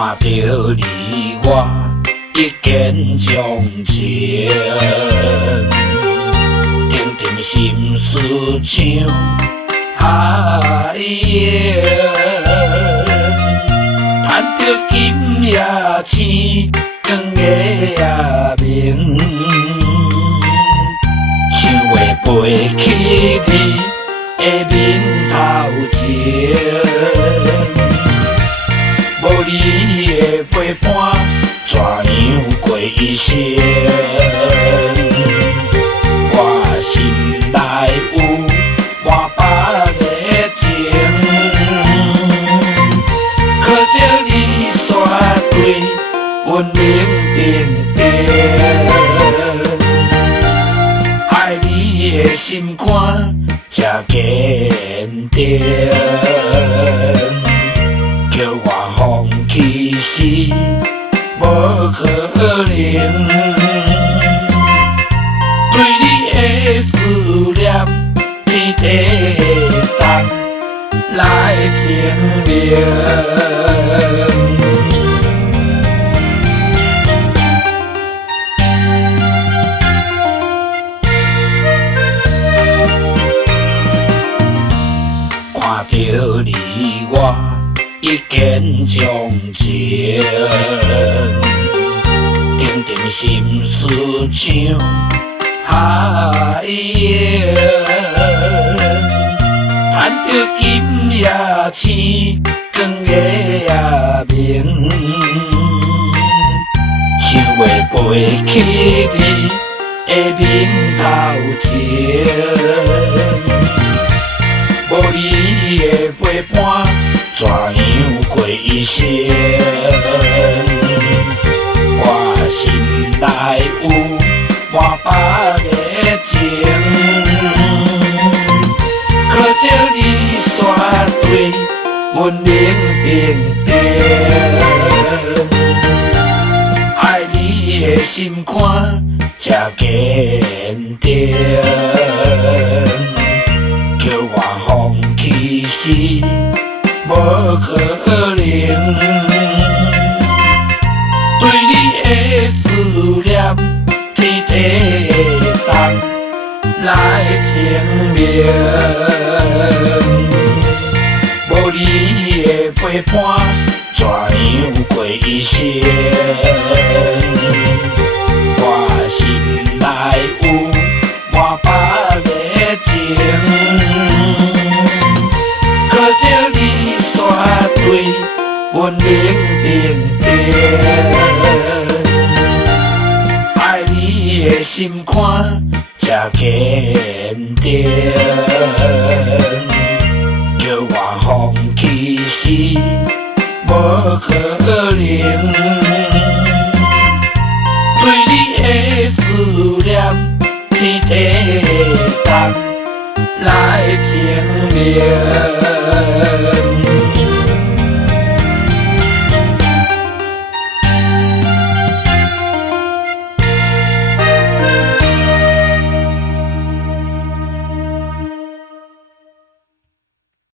看到你我一见钟情，定定心思像海盐，盼着今夜星光的夜明，想要飞去你的面头前。无你的陪伴，怎样过一生？我心内有满腹的情，靠着你绝对温明平平，爱你的心肝才坚定。叫我放弃是无可能，对你的思念天地送来证明。看到你我一见钟情，定定心思像海盐，盼着今夜星光的夜明，想要飞去你的面头前。无你的陪伴，怎样过一生？我心内有满腹的情，靠着你绝对温明平平，爱你的心肝才坚定。叫我放弃是无可能，对你的思念天地送来证明。无你的陪伴，怎样过一生？我心内有满腹的情。靠着你绝对温明平平，爱你的心肝才坚定。叫我放弃是无可能，对你的思念天地送来证明。